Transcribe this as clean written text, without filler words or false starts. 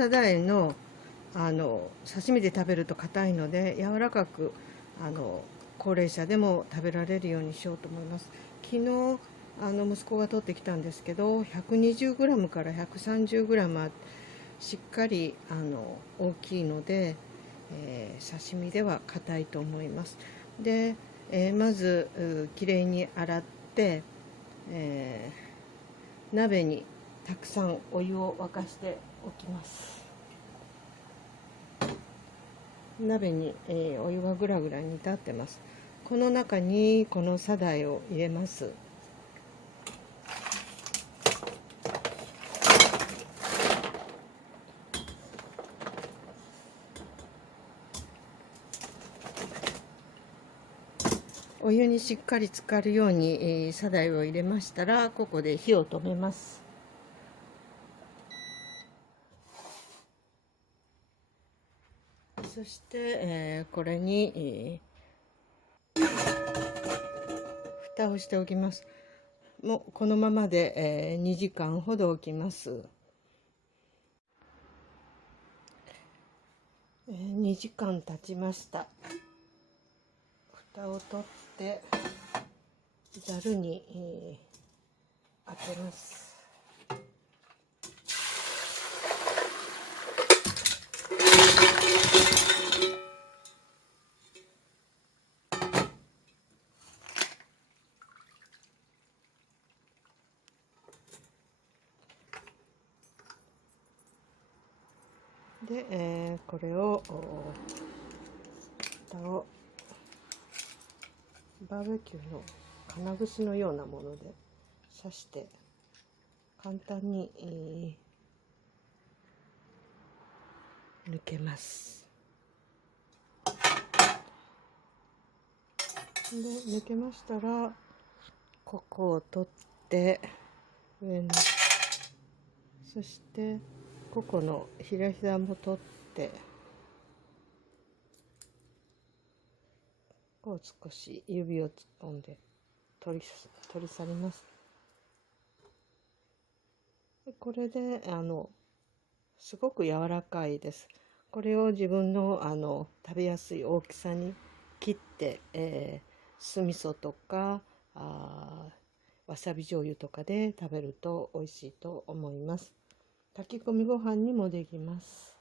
サダイの刺身で食べると硬いので、柔らかく高齢者でも食べられるようにしようと思います。昨日息子が取ってきたんですけど、 120g から 130g しっかり大きいので、刺身では硬いと思います。で、まずきれいに洗って、鍋にたくさんお湯を沸かしておきます。鍋に、お湯がぐらぐら煮立ってます。この中にこのサダイを入れます。お湯にしっかり浸かるように、サダイを入れましたら、ここで火を止めます。そして、これに、蓋をしておきます。もうこのままで、2時間ほど置きます。2時間経ちました。蓋を取ってざるに、開けます。で、これを蓋をバーベキューの金串のようなもので刺して簡単に、抜けます。で抜けましたら、ここを取って上の、そしてここのひらひらも取ってこう少し指を突っ込んで取り去ります。これですごく柔らかいです。これを自分の食べやすい大きさに切って、酢味噌とかわさび醤油とかで食べると美味しいと思います。炊き込みご飯にもできます。